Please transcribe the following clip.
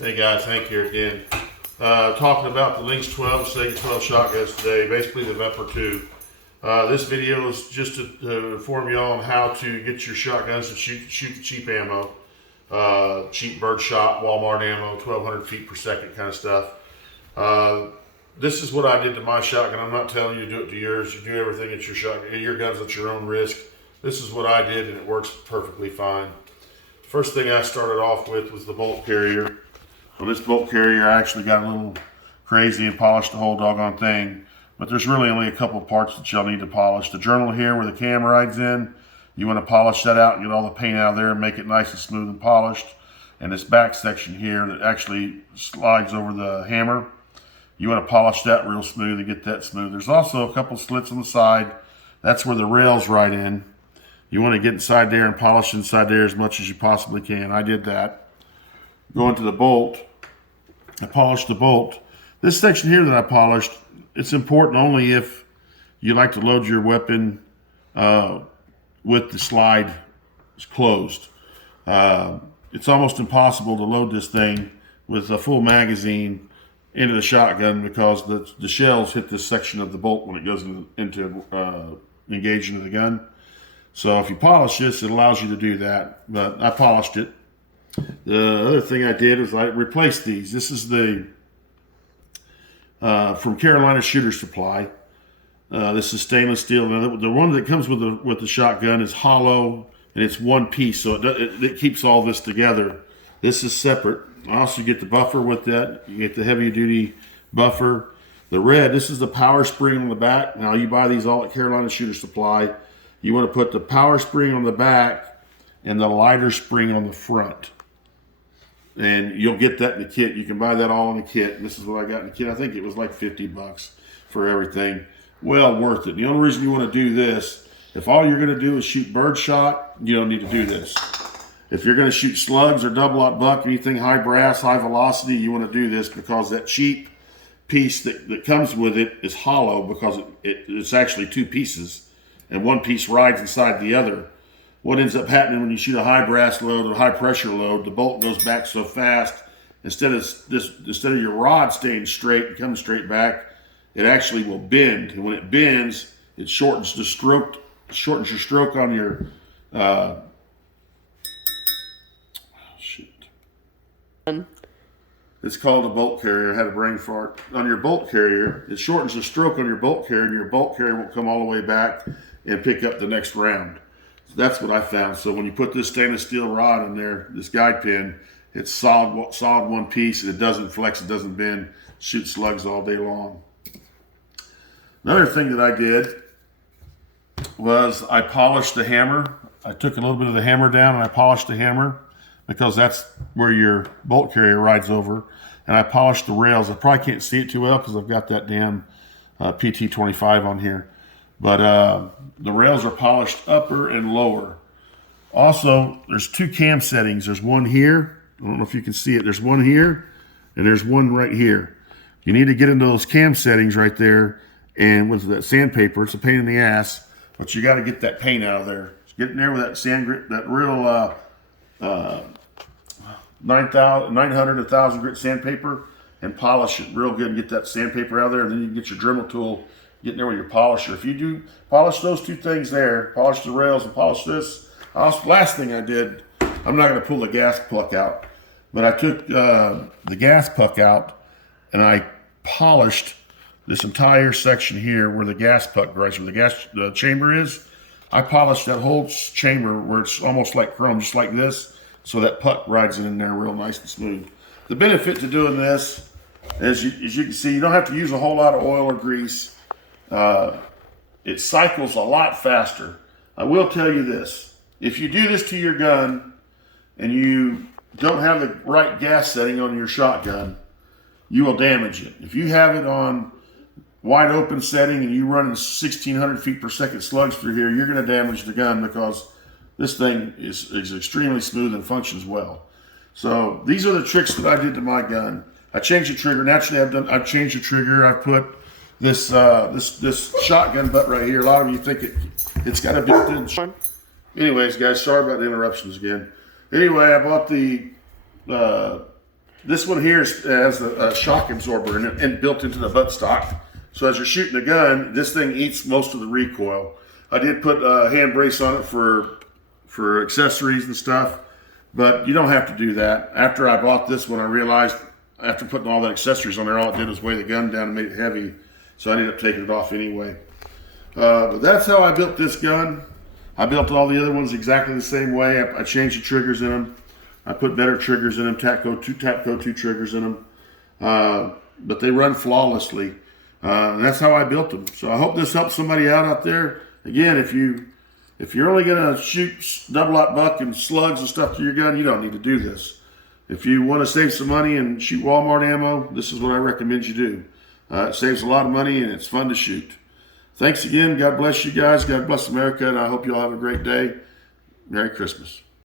Hey guys, Hank here again. Talking about the Lynx 12, Sega 12 shotguns today, basically the Vepr 2. This video is just to inform you all on how to get your shotguns to shoot the cheap ammo. Cheap bird shot, Walmart ammo, 1,200 feet per second kind of stuff. This is what I did to my shotgun. I'm not telling you to do it to yours. You do everything at your shotgun, your guns at your own risk. This is what I did and it works perfectly fine. First thing I started off with was the bolt carrier. On this bolt carrier, I actually got a little crazy and polished the whole doggone thing. But there's really only a couple parts that you'll need to polish. The journal here where the cam rides in, you want to polish that out and get all the paint out of there and make it nice and smooth and polished. And this back section here that actually slides over the hammer, you want to polish that real smooth and get that smooth. There's also a couple slits on the side. That's where the rails ride in. You want to get inside there and polish inside there as much as you possibly can. I did that. Going to the bolt, I polished the bolt. This section here that I polished, it's important only if you like to load your weapon with the slide closed. It's almost impossible to load this thing with a full magazine into the shotgun because the shells hit this section of the bolt when it goes into engage into the gun. So if you polish this, it allows you to do that. But I polished it. The other thing I did is I replaced these. This is the from Carolina Shooter Supply. This is stainless steel. Now, the one that comes with the shotgun is hollow and it's one piece, so it keeps all this together. This is separate. I also get the buffer with that. You get the heavy duty buffer. The red, this is the power spring on the back. Now you buy these all at Carolina Shooter Supply. You want to put the power spring on the back and the lighter spring on the front. And you'll get that in the kit. You can buy that all in the kit. And this is what I got in the kit. I think it was like 50 bucks for everything. Well worth it. The only reason you want to do this, if all you're going to do is shoot bird shot, you don't need to do this. If you're going to shoot slugs or double-aught buck, anything high brass, high velocity, you want to do this because that cheap piece that comes with it is hollow because it's actually two pieces and one piece rides inside the other. What ends up happening when you shoot a high brass load or high pressure load, the bolt goes back so fast, instead of your rod staying straight and coming straight back, it actually will bend. And when it bends, it shortens your stroke on your It's called a bolt carrier. I had a brain fart. On your bolt carrier, it shortens the stroke on your bolt carrier, and your bolt carrier won't come all the way back and pick up the next round. So that's what I found. So when you put this stainless steel rod in there, this guide pin, it's solid one piece, and it doesn't flex, it doesn't bend, shoot slugs all day long. Another thing that I did was I polished the hammer. I took a little bit of the hammer down and I polished the hammer because that's where your bolt carrier rides over. And I polished the rails. I probably can't see it too well because I've got that damn PT25 on here. But the rails are polished upper and lower. Also, there's two cam settings. There's one here. I don't know if you can see it. There's one here and there's one right here. You need to get into those cam settings right there. And with that sandpaper, it's a pain in the ass, but you got to get that paint out of there. Get in there with that sand grit, that real 900, 1,000 grit sandpaper, and polish it real good and get that sandpaper out of there. And then you can get your Dremel tool, get in there with your polisher. If you do polish those two things there, polish the rails and polish this. Last thing I did, I'm not going to pull the gas puck out, but I took the gas puck out and I polished this entire section here where the gas puck rides, where the chamber is. I polished that whole chamber where it's almost like chrome, just like this, so that puck rides in there real nice and smooth. The benefit to doing this, as you can see, you don't have to use a whole lot of oil or grease. It cycles a lot faster. I will tell you this. If you do this to your gun and you don't have the right gas setting on your shotgun, you will damage it. If you have it on wide open setting and you running 1,600 feet per second slugs through here, you're going to damage the gun because this thing is extremely smooth and functions well. So these are the tricks that I did to my gun. I changed the trigger. Naturally, I've changed the trigger. I put this this shotgun butt right here. A lot of you think it's got a built-in. Anyways, guys, sorry about the interruptions again. Anyway, I bought the This one here has a shock absorber in it and built into the buttstock. So as you're shooting the gun, this thing eats most of the recoil. I did put a hand brace on it for accessories and stuff, but you don't have to do that. After I bought this one, I realized after putting all the accessories on there, all it did was weigh the gun down and made it heavy. So I ended up taking it off anyway. But that's how I built this gun. I built all the other ones exactly the same way. I changed the triggers in them. I put better triggers in them, Tapco 2 triggers in them. But they run flawlessly. And that's how I built them. So I hope this helps somebody out there. Again, if you're only going to shoot double-aught buck and slugs and stuff to your gun, you don't need to do this. If you want to save some money and shoot Walmart ammo, this is what I recommend you do. It saves a lot of money and it's fun to shoot. Thanks again. God bless you guys. God bless America. And I hope you all have a great day. Merry Christmas.